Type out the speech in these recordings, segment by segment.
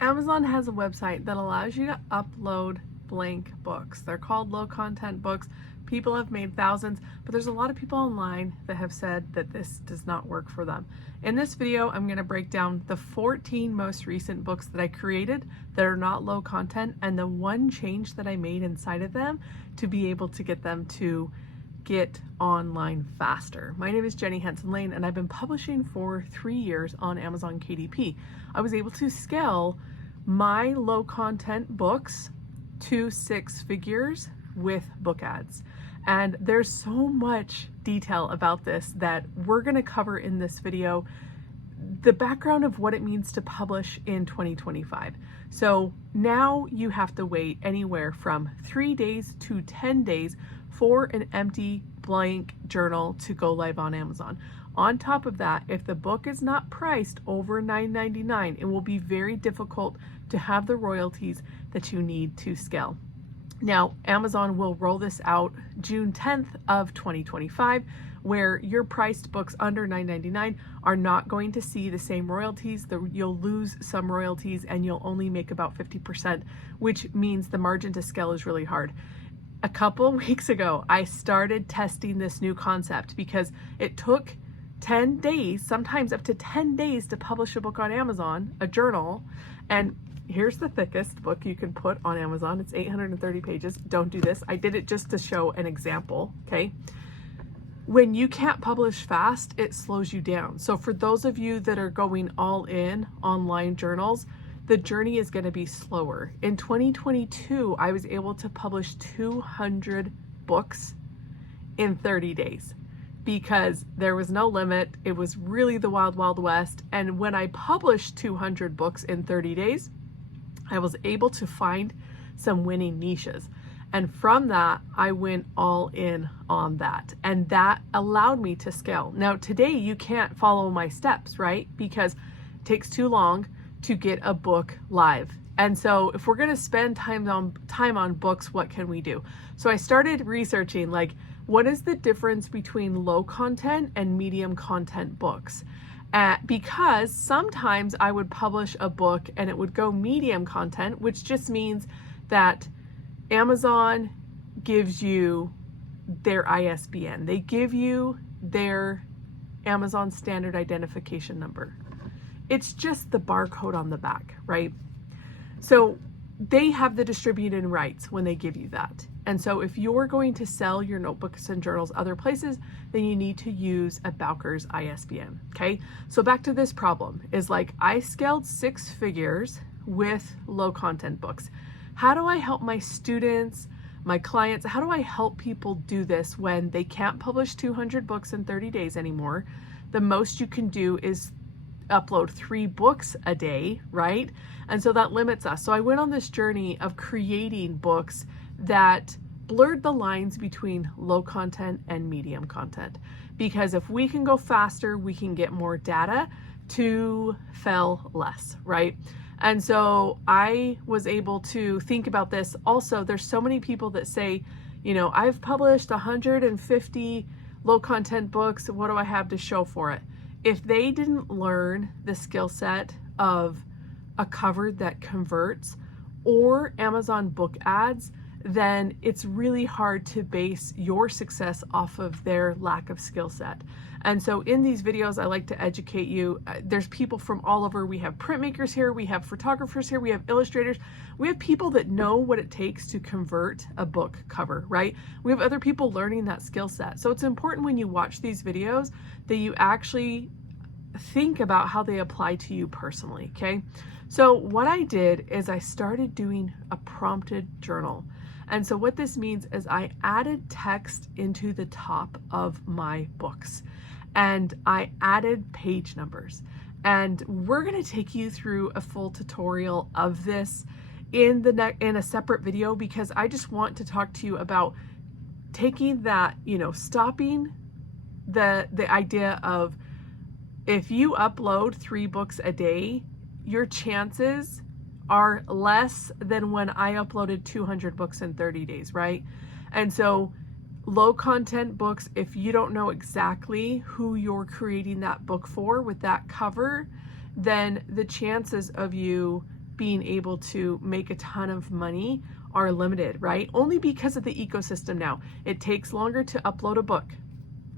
Amazon has a website that allows you to upload blank books. They're called low content books. People have made thousands, but there's a lot of people online that have said that this does not work for them. In this video, I'm going to break down the 14 most recent books that I created that are not low content and the one change that I made inside of them to be able to get them to get online faster. My name is Jenny Henson Lane and I've been publishing for 3 years on Amazon KDP. I was able to scale my low content books to 6 figures with book ads. And there's so much detail about this that we're going to cover in this video. The background of what it means to publish in 2025. So now you have to wait anywhere from 3 days to 10 days for an empty blank journal to go live on Amazon. On top of that, if the book is not priced over $9.99, it will be very difficult to have the royalties that you need to scale. Now, Amazon will roll this out June 10th of 2025, where your priced books under $9.99 are not going to see the same royalties. You'll lose some royalties and you'll only make about 50%, which means the margin to scale is really hard. A couple weeks ago, I started testing this new concept because it took 10 days, sometimes up to 10 days to publish a book on Amazon, a journal. And here's the thickest book you can put on Amazon. It's 830 pages. Don't do this. I did it just to show an example, okay? When you can't publish fast, it slows you down. So for those of you that are going all in online journals, the journey is going to be slower. In 2022, I was able to publish 200 books in 30 days because there was no limit. It was really the wild, wild west. And when I published 200 books in 30 days, I was able to find some winning niches. And from that, I went all in on that. And that allowed me to scale. Now, today you can't follow my steps, right? Because it takes too long to get a book live. And so if we're going to spend time on books, what can we do? So I started researching, like, what is the difference between low content and medium content books? Because sometimes I would publish a book and it would go medium content, which just means that Amazon gives you their ISBN. They give you their Amazon standard identification number. It's just the barcode on the back, right? So they have the distributed rights when they give you that. And so if you're going to sell your notebooks and journals other places, then you need to use a Bowker's ISBN, okay? So back to this problem is, like, I scaled 6 figures with low content books. How do I help my students, my clients? How do I help people do this when they can't publish 200 books in 30 days anymore? The most you can do is upload 3 books a day, right? And so that limits us. So I went on this journey of creating books that blurred the lines between low content and medium content. Because if we can go faster, we can get more data to fail less, right? And so I was able to think about this. Also, there's so many people that say, you know, I've published 150 low content books. What do I have to show for it? If they didn't learn the skill set of a cover that converts or Amazon book ads, then it's really hard to base your success off of their lack of skill set. And so in these videos, I like to educate you. There's people from all over. We have printmakers here, we have photographers here, we have illustrators, we have people that know what it takes to convert a book cover, right? We have other people learning that skill set. So it's important when you watch these videos that you actually think about how they apply to you personally, okay? So what I did is I started doing a prompted journal. And so what this means is I added text into the top of my books and I added page numbers. And we're going to take you through a full tutorial of this in a separate video, because I just want to talk to you about taking that, you know, stopping the idea of, if you upload 3 books a day, your chances are less than when I uploaded 200 books in 30 days, right? And so low content books, if you don't know exactly who you're creating that book for with that cover, then the chances of you being able to make a ton of money are limited, right? Only because of the ecosystem now. It takes longer to upload a book,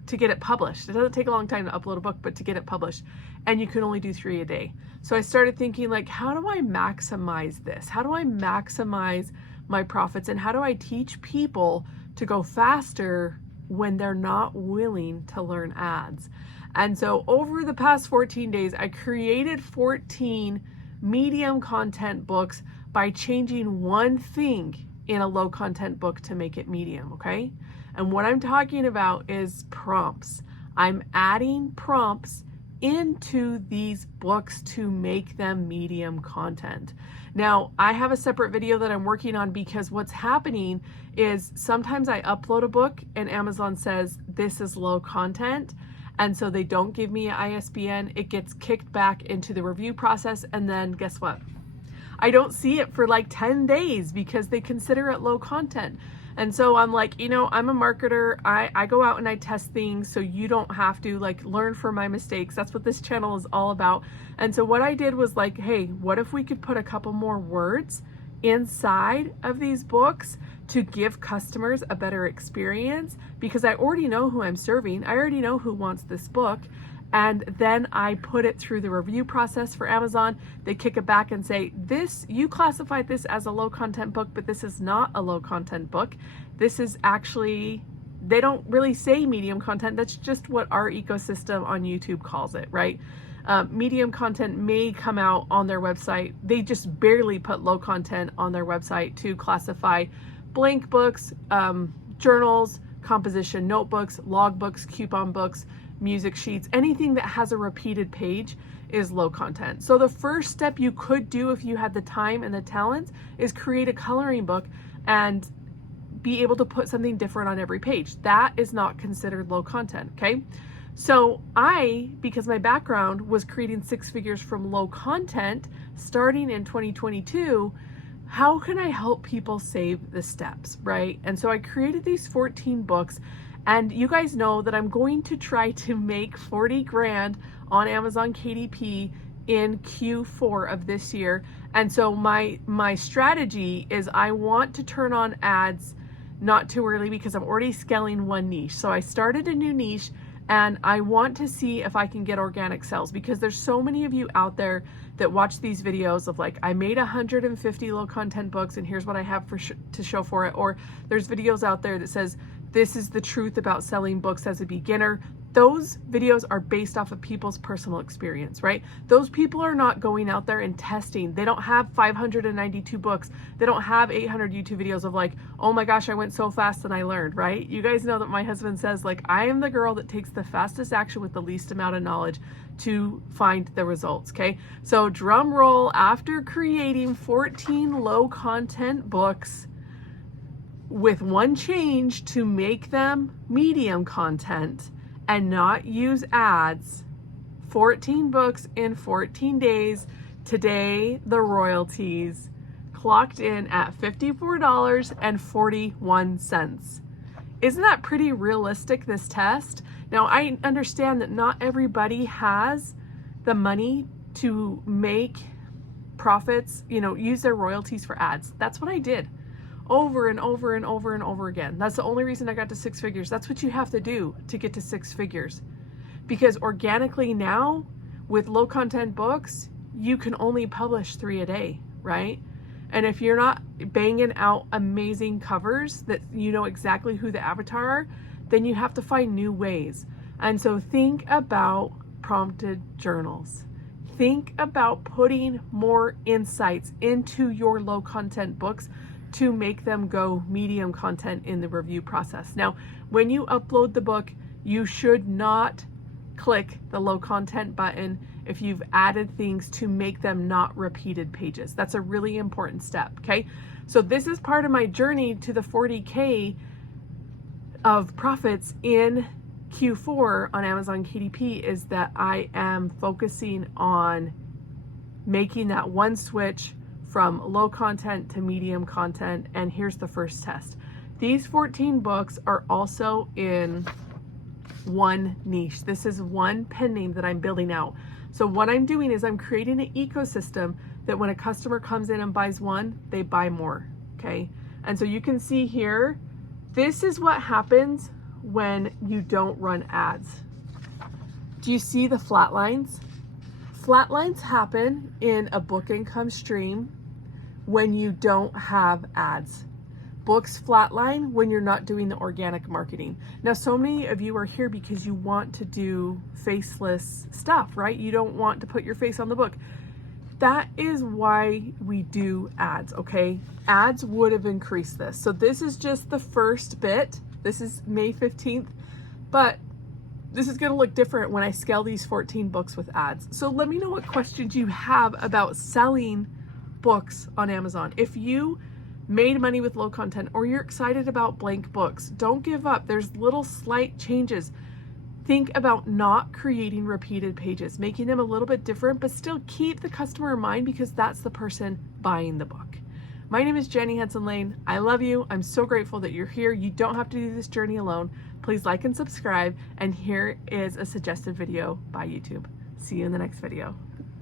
to get it published. It doesn't take a long time to upload a book, but to get it published, and you can only do 3 a day. So I started thinking, like, how do I maximize this? How do I maximize my profits? And how do I teach people to go faster when they're not willing to learn ads? And so over the past 14 days, I created 14 medium content books by changing one thing in a low content book to make it medium, okay? And what I'm talking about is prompts. I'm adding prompts into these books to make them medium content. Now, I have a separate video that I'm working on, because what's happening is sometimes I upload a book and Amazon says this is low content, and so they don't give me an ISBN. It gets kicked back into the review process, and then guess what? I don't see it for like 10 days because they consider it low content. And so I'm like, you know, I'm a marketer. I go out and I test things so you don't have to, like, learn from my mistakes. That's what this channel is all about. And so what I did was like, hey, what if we could put a couple more words inside of these books to give customers a better experience? Because I already know who I'm serving. I already know who wants this book. And then I put it through the review process for Amazon. They kick it back and say, this, you classified this as a low content book, but this is not a low content book. This is actually, they don't really say medium content. That's just what our ecosystem on YouTube calls it, right? Medium content may come out on their website. They just barely put low content on their website to classify blank books, journals, composition notebooks, log books, coupon books, music sheets. Anything that has a repeated page is low content. So the first step you could do if you had the time and the talent is create a coloring book and be able to put something different on every page. That is not considered low content, okay? So because my background was creating 6 figures from low content starting in 2022, how can I help people save the steps, right? And so I created these 14 books. And you guys know that I'm going to try to make 40 grand on Amazon KDP in Q4 of this year. And so my strategy is I want to turn on ads not too early because I'm already scaling one niche. So I started a new niche and I want to see if I can get organic sales, because there's so many of you out there that watch these videos of like, I made 150 low content books and here's what I have to show for it. Or there's videos out there that says, this is the truth about selling books as a beginner. Those videos are based off of people's personal experience, right? Those people are not going out there and testing. They don't have 592 books. They don't have 800 YouTube videos of like, oh my gosh, I went so fast and I learned, right? You guys know that my husband says, like, I am the girl that takes the fastest action with the least amount of knowledge to find the results, okay? So drum roll, after creating 14 low content books, with one change to make them medium content and not use ads, 14 books in 14 days. Today, the royalties clocked in at $54.41. Isn't that pretty realistic, this test? Now, I understand that not everybody has the money to make profits, you know, use their royalties for ads. That's what I did. Over and over and over and over again. That's the only reason I got to 6 figures. That's what you have to do to get to 6 figures. Because organically now, with low content books, you can only publish 3 a day, right? And if you're not banging out amazing covers that you know exactly who the avatar are, then you have to find new ways. And so think about prompted journals. Think about putting more insights into your low content books to make them go medium content in the review process. Now, when you upload the book, you should not click the low content button if you've added things to make them not repeated pages. That's a really important step, okay? So this is part of my journey to the 40K of profits in Q4 on Amazon KDP, is that I am focusing on making that one switch from low content to medium content. And here's the first test. These 14 books are also in one niche. This is one pen name that I'm building out. So what I'm doing is I'm creating an ecosystem that when a customer comes in and buys one, they buy more, okay? And so you can see here, this is what happens when you don't run ads. Do you see the flat lines? Flat lines happen in a book income stream when you don't have ads. Books flatline when you're not doing the organic marketing. Now, so many of you are here because you want to do faceless stuff, right? You don't want to put your face on the book. That is why we do ads, okay? Ads would have increased this. So this is just the first bit. This is May 15th, but this is gonna look different when I scale these 14 books with ads. So let me know what questions you have about selling books on Amazon. If you made money with low content or you're excited about blank books, don't give up. There's little slight changes. Think about not creating repeated pages, making them a little bit different, but still keep the customer in mind because that's the person buying the book. My name is Jenny Henson-Lane. I love you. I'm so grateful that you're here. You don't have to do this journey alone. Please like and subscribe. And here is a suggested video by YouTube. See you in the next video.